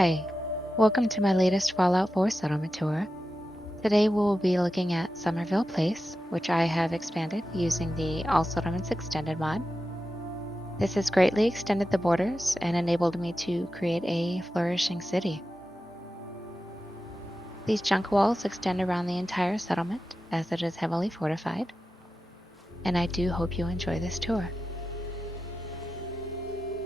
Hi, welcome to my latest Fallout 4 settlement tour. Today we'll be looking at Somerville Place, which I have expanded using the All Settlements Extended mod. This has greatly extended the borders and enabled me to create a flourishing city. These junk walls extend around the entire settlement, as it is heavily fortified, and I do hope you enjoy this tour.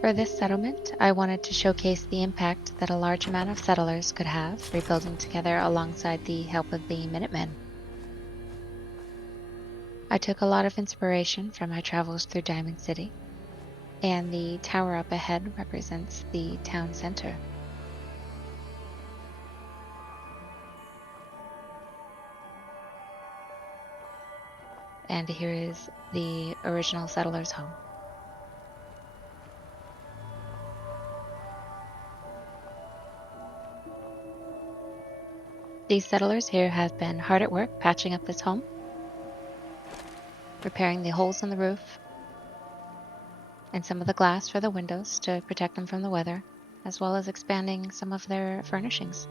For this settlement, I wanted to showcase the impact that a large amount of settlers could have rebuilding together alongside the help of the Minutemen. I took a lot of inspiration from my travels through Diamond City, and the tower up ahead represents the town center. And here is the original settlers' home. These settlers here have been hard at work patching up this home, repairing the holes in the roof, and some of the glass for the windows to protect them from the weather, as well as expanding some of their furnishings.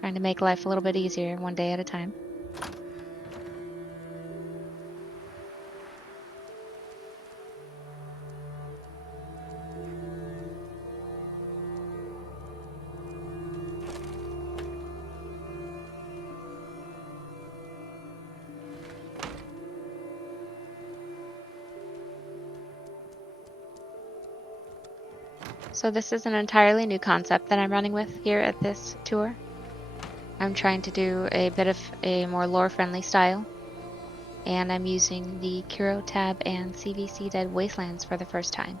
Trying to make life a little bit easier one day at a time. So this is an entirely new concept that I'm running with here at this tour. I'm trying to do a bit of a more lore-friendly style, and I'm using the Kuro Tab and CVC Dead Wastelands for the first time.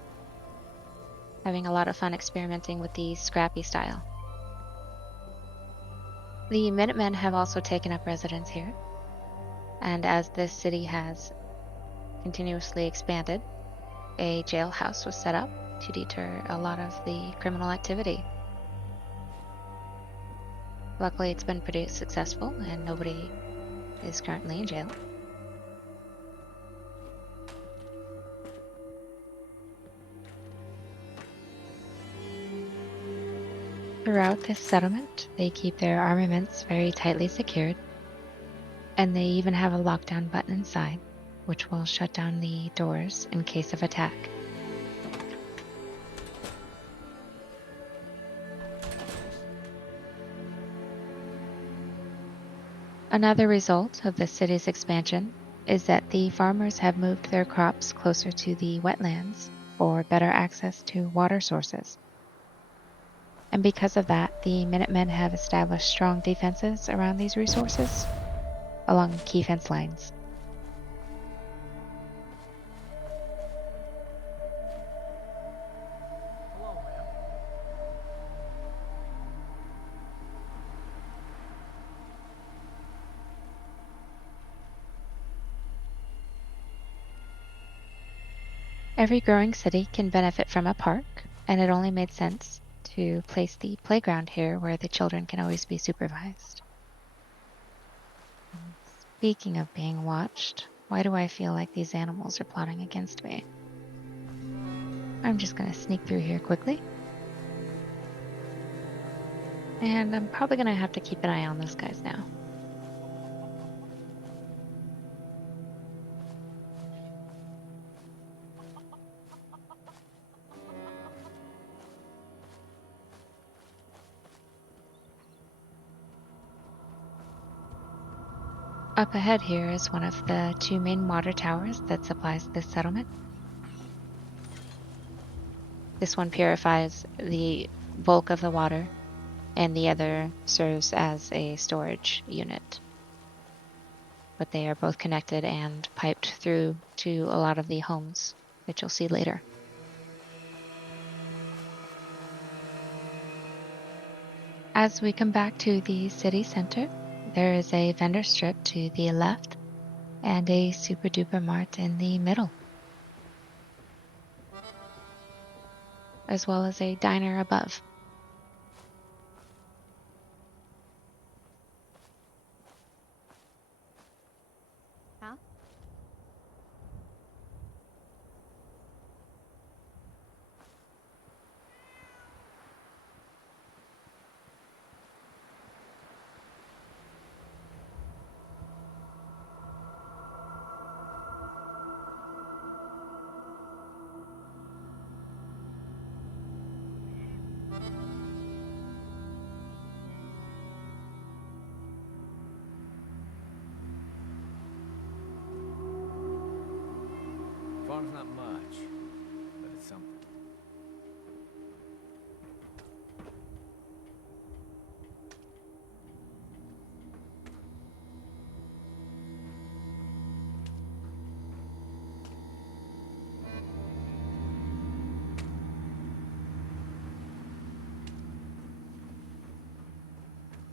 Having a lot of fun experimenting with the scrappy style. The Minutemen have also taken up residence here, and as this city has continuously expanded, a jailhouse was set up to deter a lot of the criminal activity. Luckily, it's been pretty successful, and nobody is currently in jail. Throughout this settlement, they keep their armaments very tightly secured, and they even have a lockdown button inside, which will shut down the doors in case of attack. Another result of the city's expansion is that the farmers have moved their crops closer to the wetlands for better access to water sources. And because of that, the Minutemen have established strong defenses around these resources along key fence lines. Hello, ma'am. Every growing city can benefit from a park, and it only made sense to place the playground here where the children can always be supervised. Speaking of being watched, why do I feel like these animals are plotting against me? I'm just going to sneak through here quickly. And I'm probably going to have to keep an eye on those guys now. Up ahead here is one of the two main water towers that supplies this settlement. This one purifies the bulk of the water, and the other serves as a storage unit. But they are both connected and piped through to a lot of the homes that you'll see later. As we come back to the city center, there is a vendor strip to the left and a super duper mart in the middle, as well as a diner above. Huh? Farm's not much, but it's something.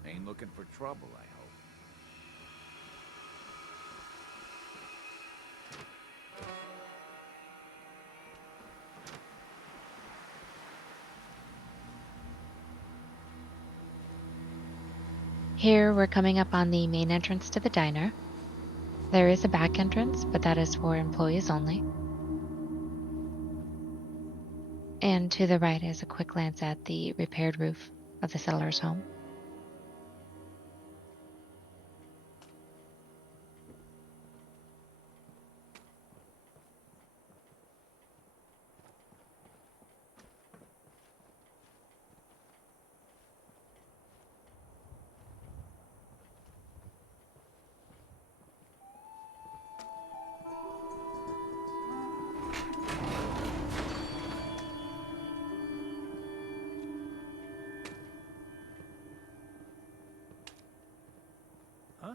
Ain't looking for trouble, I hope. Here we're coming up on the main entrance to the diner. There is a back entrance, but that is for employees only. And to the right is a quick glance at the repaired roof of the settler's home. Huh?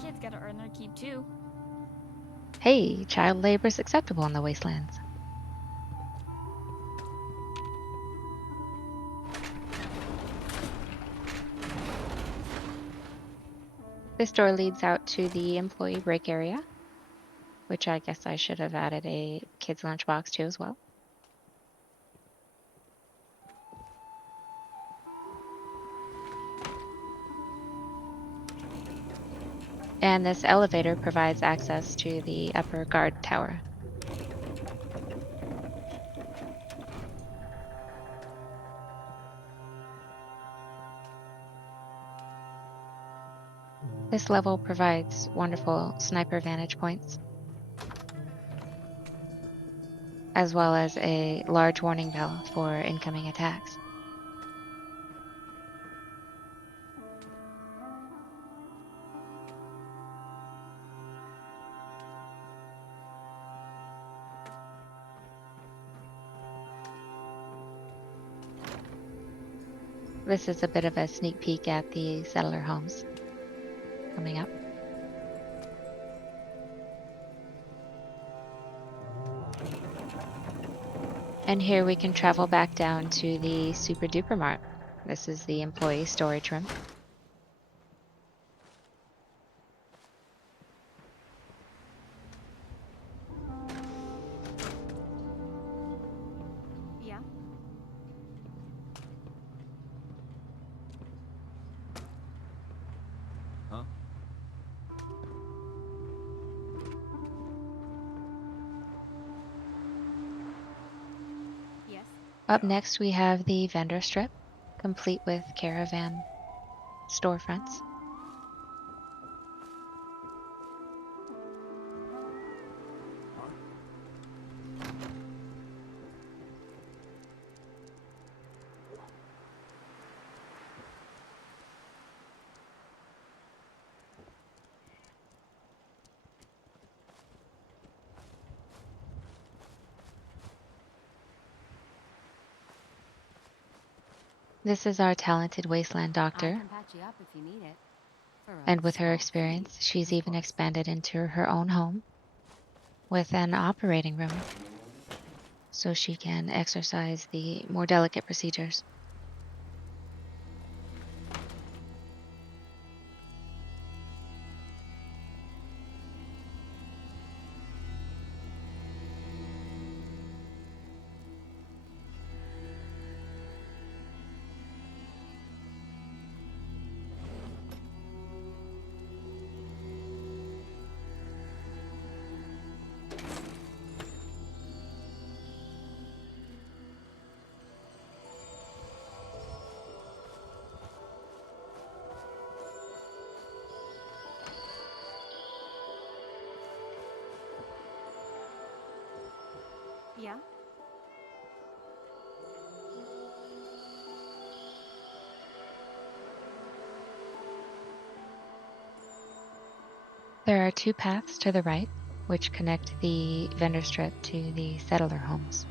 Kids gotta earn their keep too. Hey, child labor is acceptable in the wastelands. This door leads out to the employee break area, which I guess I should have added a kid's lunchbox to as well. And this elevator provides access to the upper guard tower. This level provides wonderful sniper vantage points, as well as a large warning bell for incoming attacks. This is a bit of a sneak peek at the settler homes coming up. And here we can travel back down to the Super Duper Mart. This is the employee storage room. Yeah. Huh? Yes. Up Yeah. next, we have the vendor strip, complete with caravan storefronts. Huh? This is our talented wasteland I doctor, can patch you up if you need it. For a and with her small experience, fee, she's of even course. expanded into her own home with an operating room, so she can exercise the more delicate procedures. There are two paths to the right, which connect the vendor strip to the settler homes.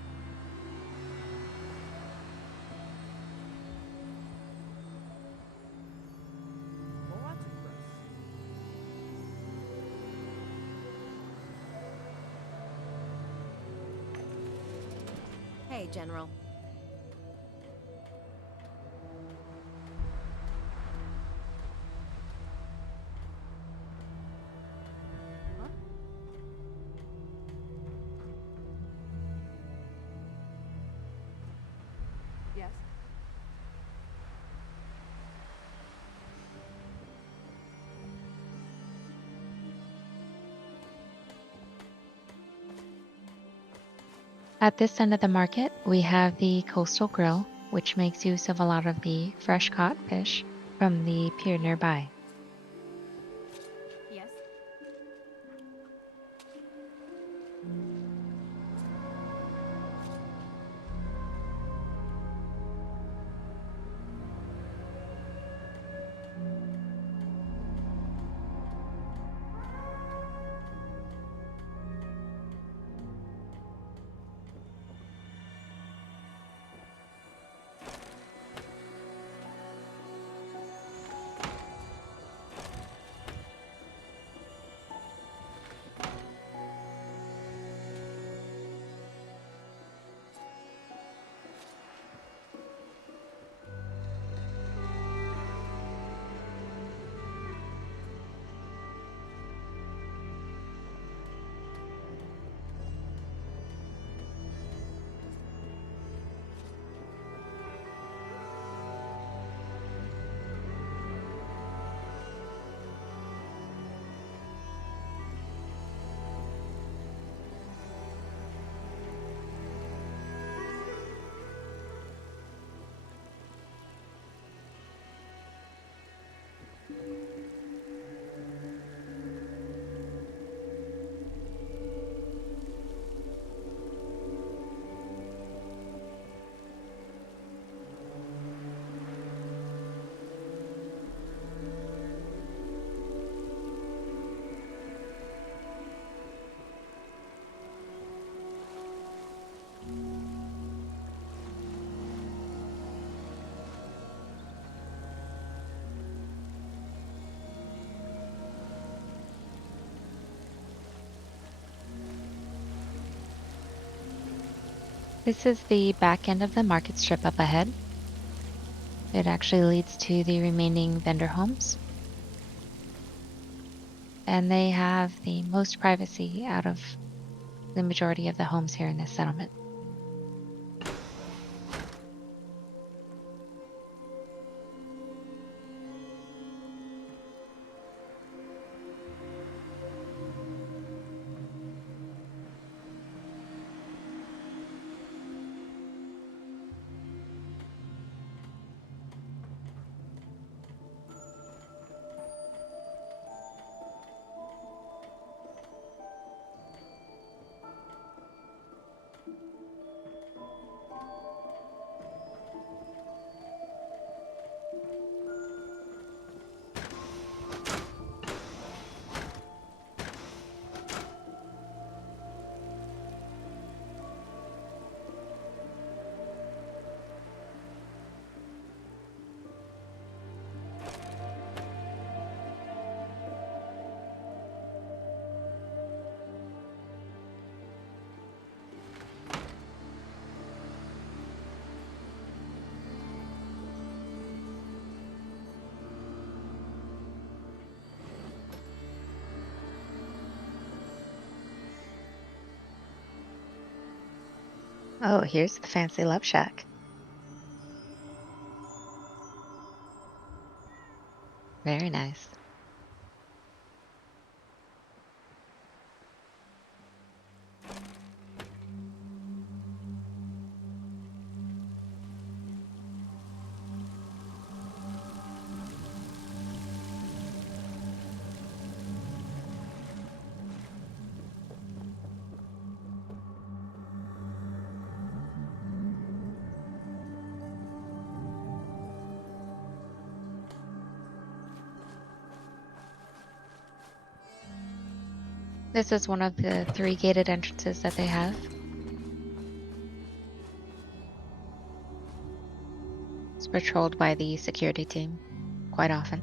Hey, General. Huh? Yes. At this end of the market, we have the Coastal Grill, which makes use of a lot of the fresh caught fish from the pier nearby. Yes. This is the back end of the market strip up ahead. It actually leads to the remaining vendor homes. And they have the most privacy out of the majority of the homes here in this settlement. Oh, here's the fancy love shack. Very nice. This is one of the 3 gated entrances that they have. It's patrolled by the security team quite often.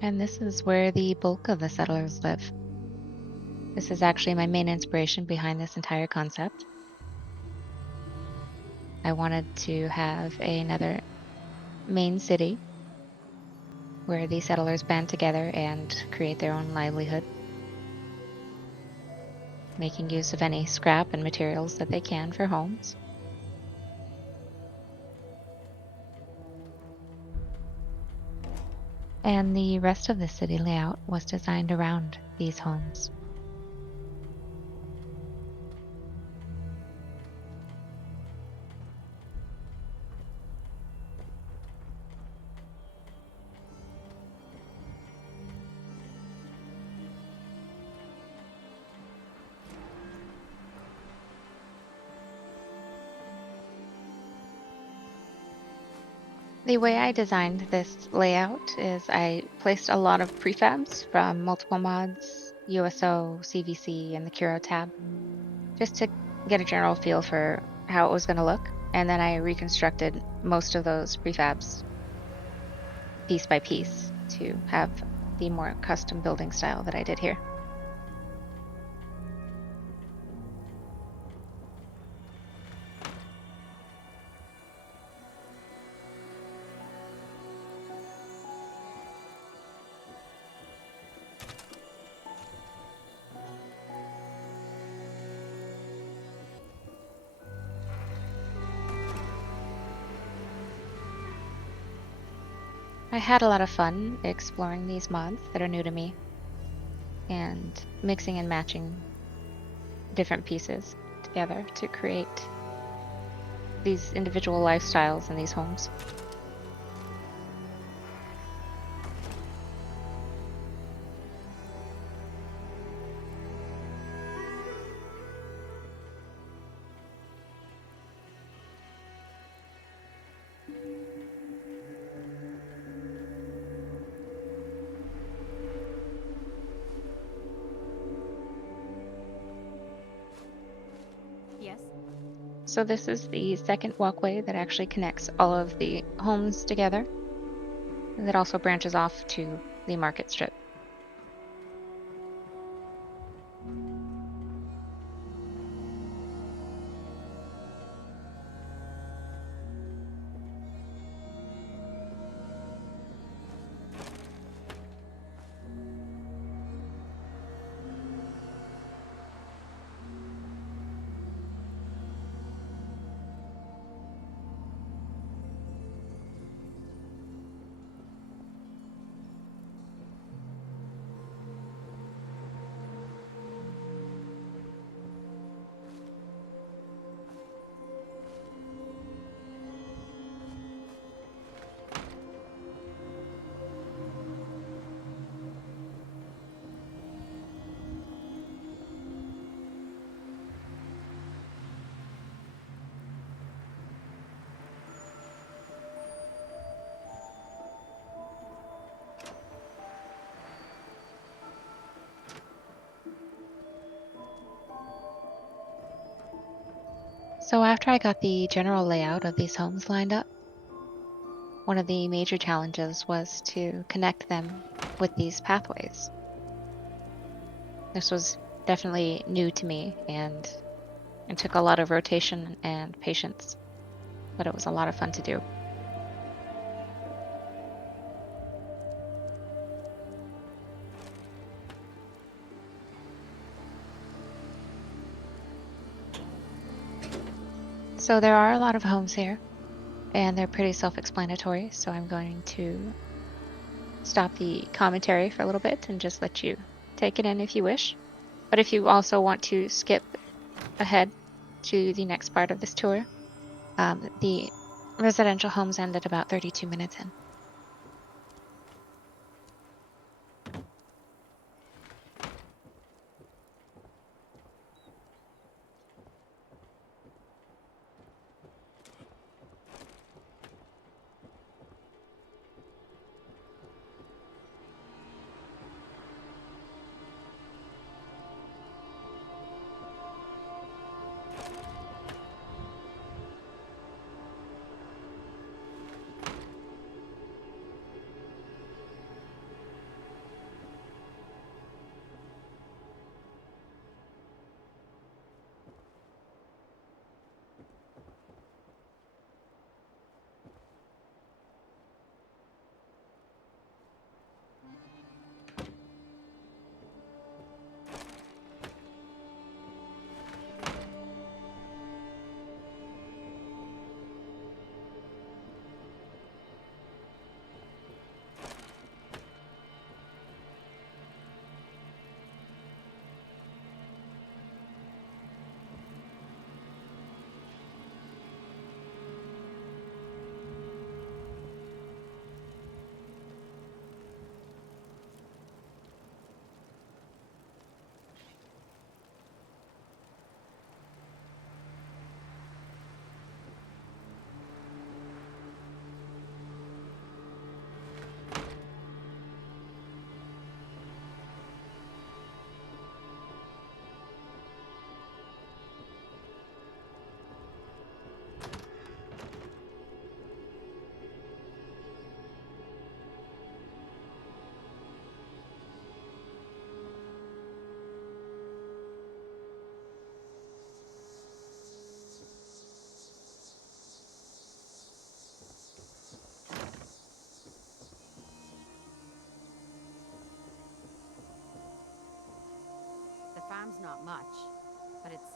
And this is where the bulk of the settlers live. This is actually my main inspiration behind this entire concept. I wanted to have another main city where the settlers band together and create their own livelihood, making use of any scrap and materials that they can for homes. And the rest of the city layout was designed around these homes. The way I designed this layout is I placed a lot of prefabs from multiple mods, USO, CVC, and the Kuro Tab, just to get a general feel for how it was going to look. And then I reconstructed most of those prefabs piece by piece to have the more custom building style that I did here. I had a lot of fun exploring these mods that are new to me and mixing and matching different pieces together to create these individual lifestyles in these homes. Yes. So this is the second walkway that actually connects all of the homes together. That also branches off to the market strip. So after I got the general layout of these homes lined up, one of the major challenges was to connect them with these pathways. This was definitely new to me and it took a lot of rotation and patience, but it was a lot of fun to do. So there are a lot of homes here, and they're pretty self-explanatory, so I'm going to stop the commentary for a little bit and just let you take it in if you wish. But if you also want to skip ahead to the next part of this tour, the residential homes end at about 32 minutes in.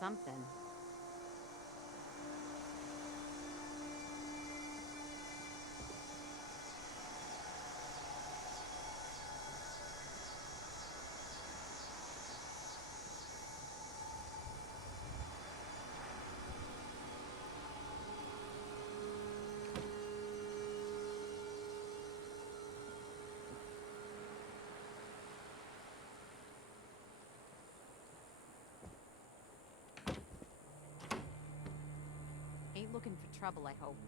something. Ain't looking for trouble, I hope.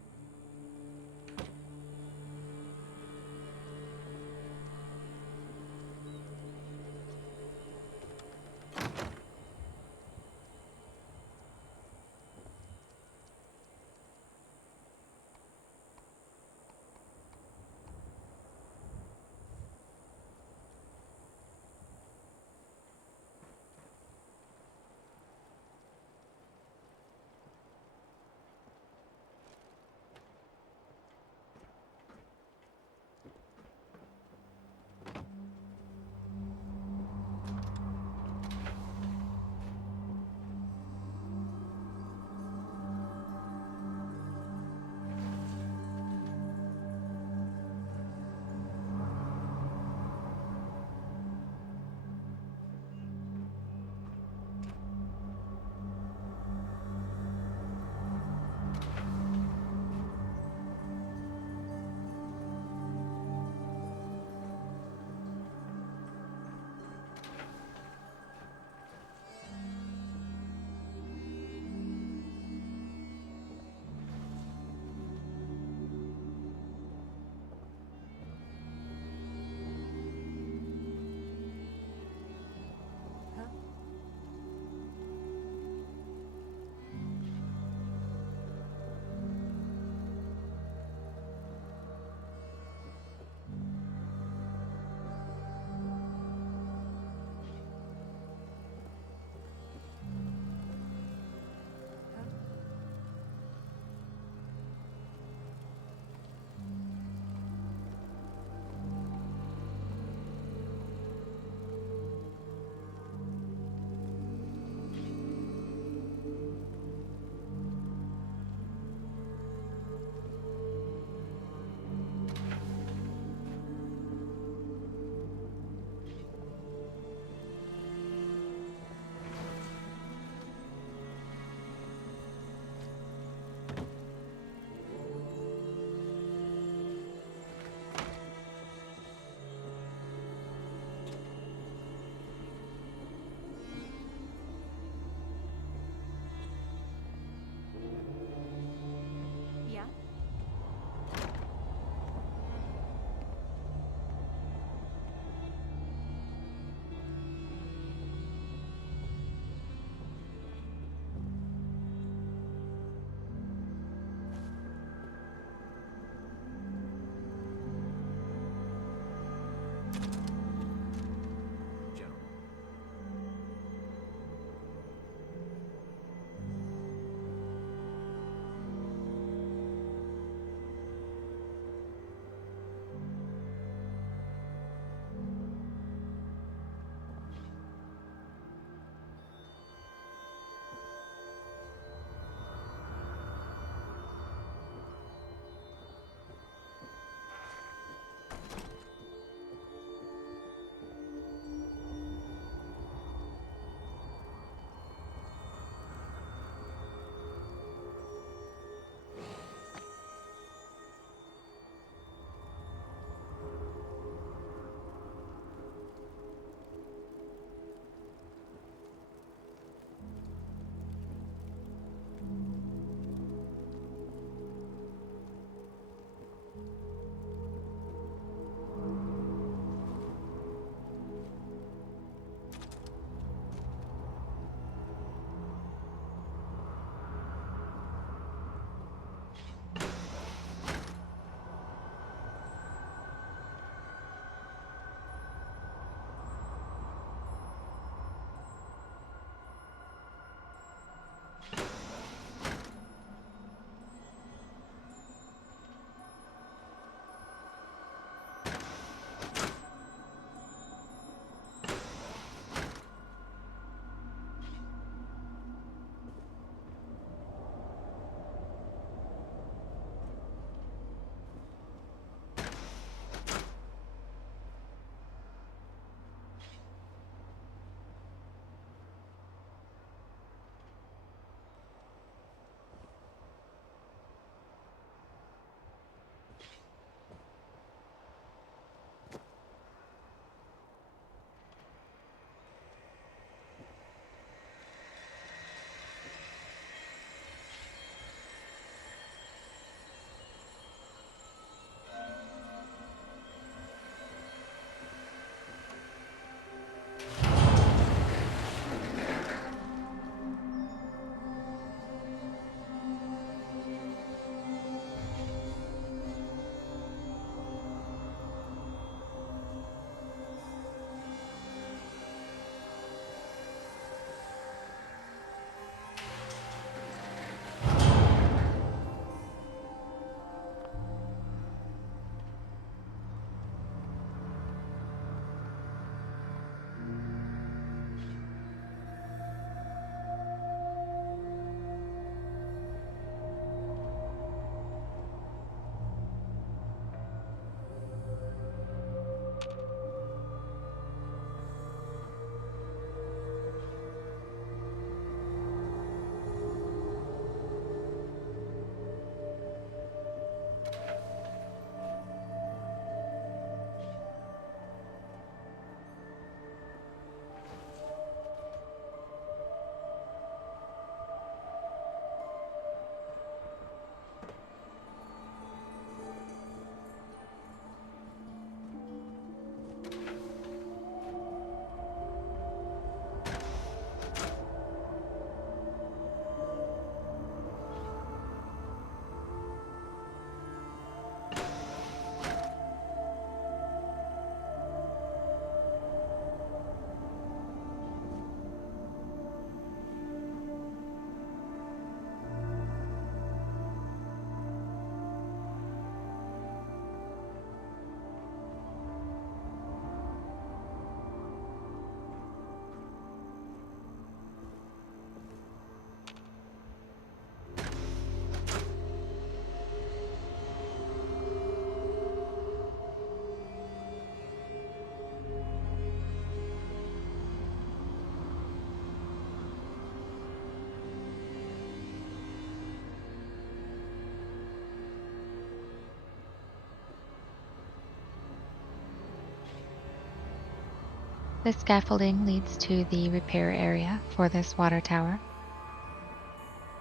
This scaffolding leads to the repair area for this water tower.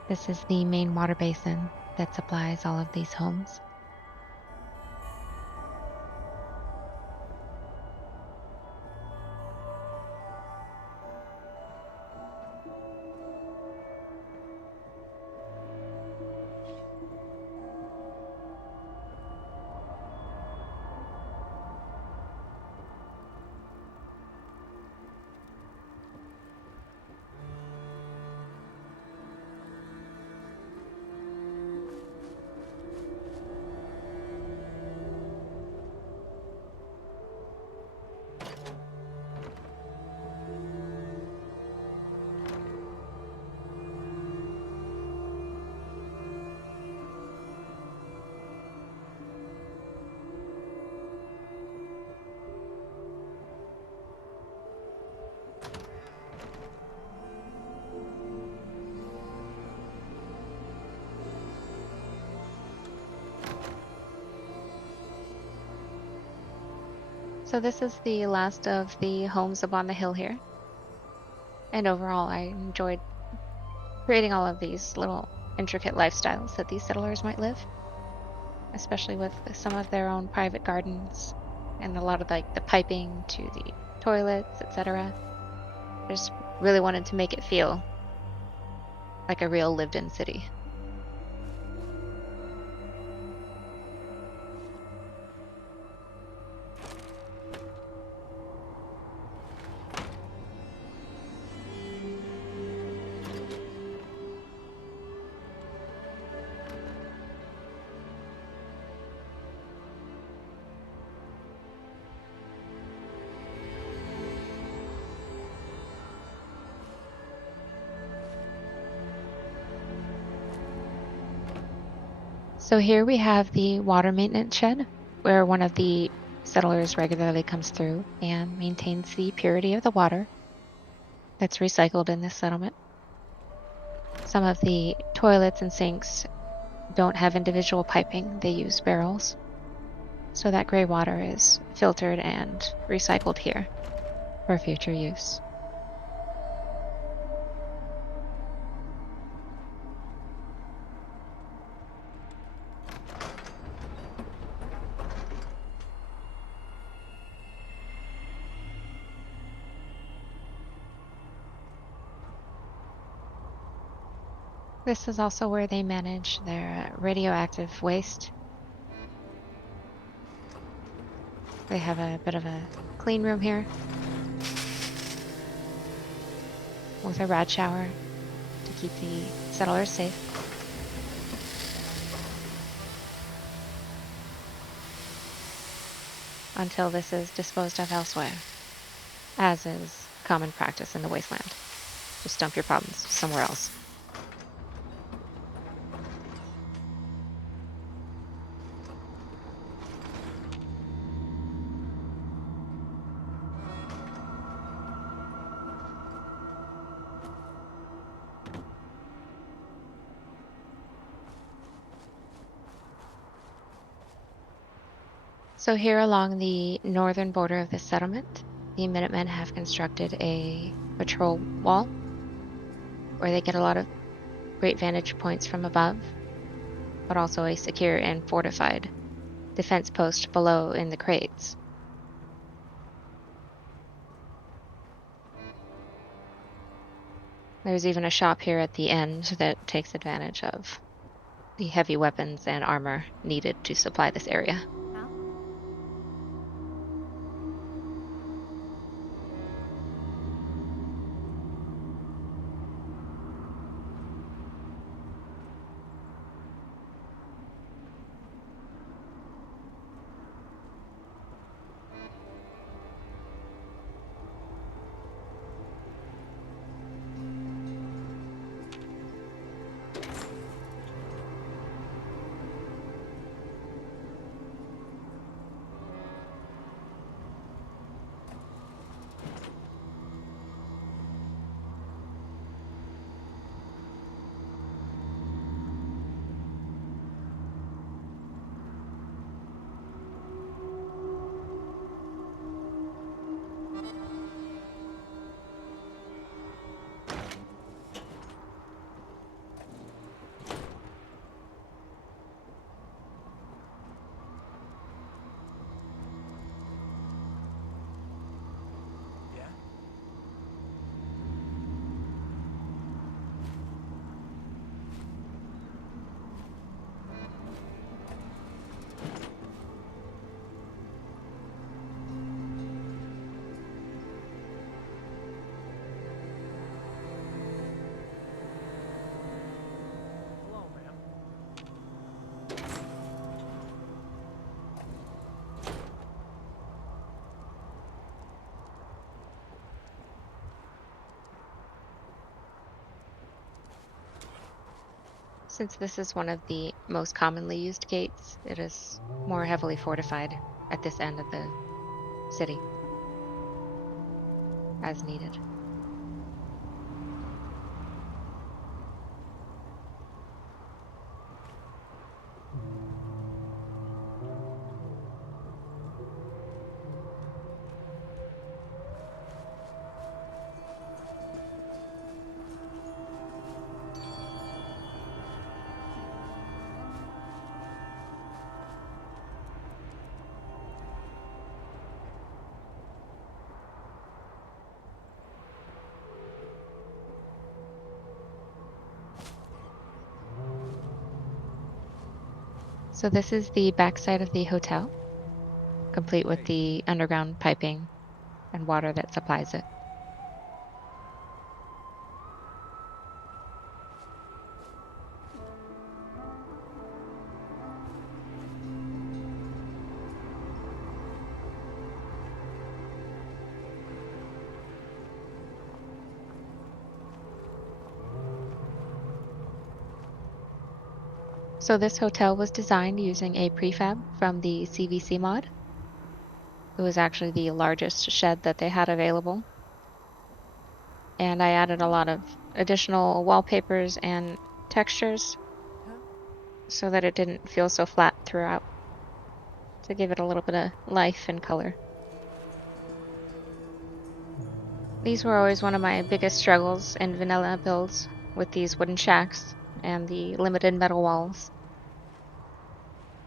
This is the main water basin that supplies all of these homes. So this is the last of the homes up on the hill here. And overall, I enjoyed creating all of these little intricate lifestyles that these settlers might live, especially with some of their own private gardens and a lot of like the piping to the toilets, etc. I just really wanted to make it feel like a real lived-in city. So here we have the water maintenance shed, where one of the settlers regularly comes through and maintains the purity of the water that's recycled in this settlement. Some of the toilets and sinks don't have individual piping, they use barrels. So that gray water is filtered and recycled here for future use. This is also where they manage their radioactive waste. They have a bit of a clean room here with a rad shower to keep the settlers safe. Until this is disposed of elsewhere, as is common practice in the wasteland. Just dump your problems somewhere else. So here along the northern border of this settlement, the Minutemen have constructed a patrol wall where they get a lot of great vantage points from above, but also a secure and fortified defense post below in the crates. There's even a shop here at the end that takes advantage of the heavy weapons and armor needed to supply this area. Huh? Since this is one of the most commonly used gates, it is more heavily fortified at this end of the city as needed. So this is the backside of the hotel, complete with the underground piping and water that supplies it. So this hotel was designed using a prefab from the CVC mod. It was actually the largest shed that they had available. And I added a lot of additional wallpapers and textures so that it didn't feel so flat throughout, to give it a little bit of life and color. These were always one of my biggest struggles in vanilla builds, with these wooden shacks and the limited metal walls.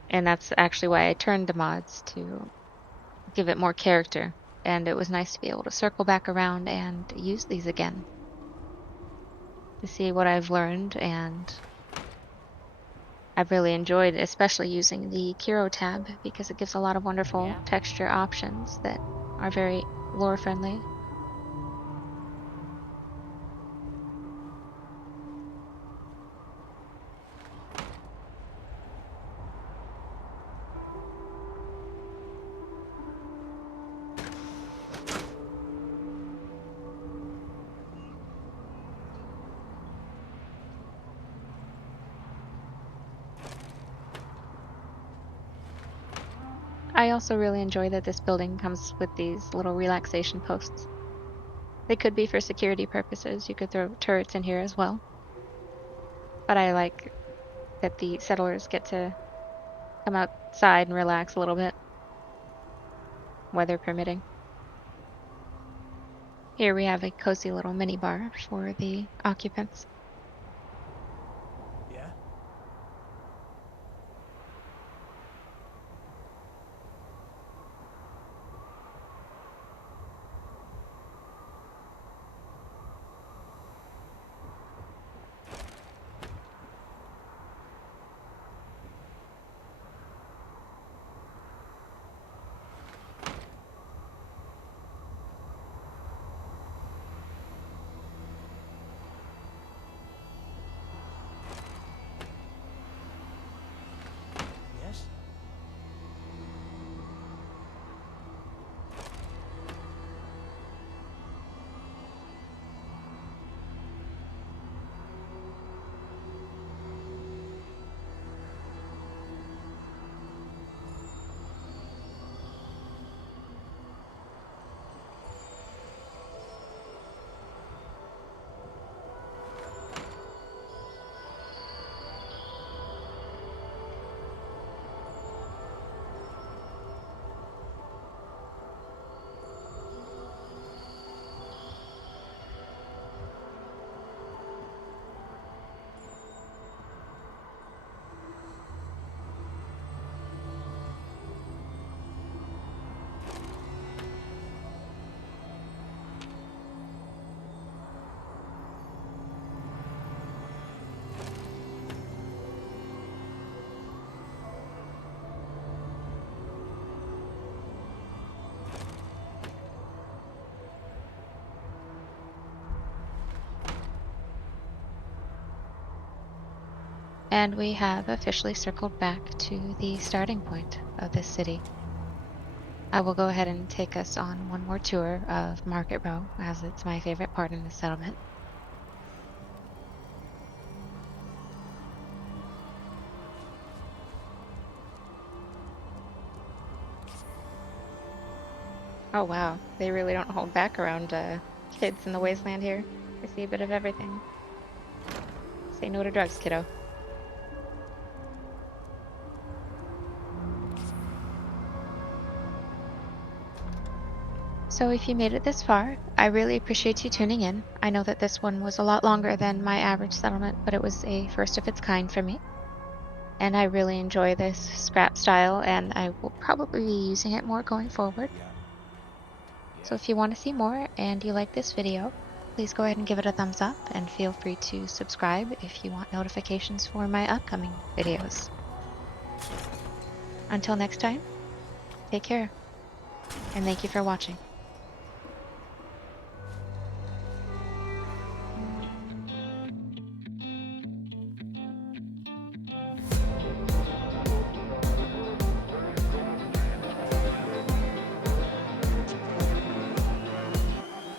And that's actually why I turned to mods, to give it more character. And it was nice to be able to circle back around and use these again to see what I've learned. And I've really enjoyed especially using the Kuro Tab, because it gives a lot of wonderful Yeah. texture options that are very lore friendly. I also really enjoy that this building comes with these little relaxation posts. They could be for security purposes. You could throw turrets in here as well. But I like that the settlers get to come outside and relax a little bit, weather permitting. Here we have a cozy little mini bar for the occupants. Yeah? Yes? And we have officially circled back to the starting point of this city. I will go ahead and take us on one more tour of Market Row, as it's my favorite part in the settlement. Oh wow, they really don't hold back around kids in the wasteland here. I see a bit of everything. Say no to drugs, kiddo. So if you made it this far, I really appreciate you tuning in. I know that this one was a lot longer than my average settlement, but it was a first of its kind for me. And I really enjoy this scrap style, and I will probably be using it more going forward. Yeah. So if you want to see more and you like this video, please go ahead and give it a thumbs up and feel free to subscribe if you want notifications for my upcoming videos. Until next time, take care, and thank you for watching.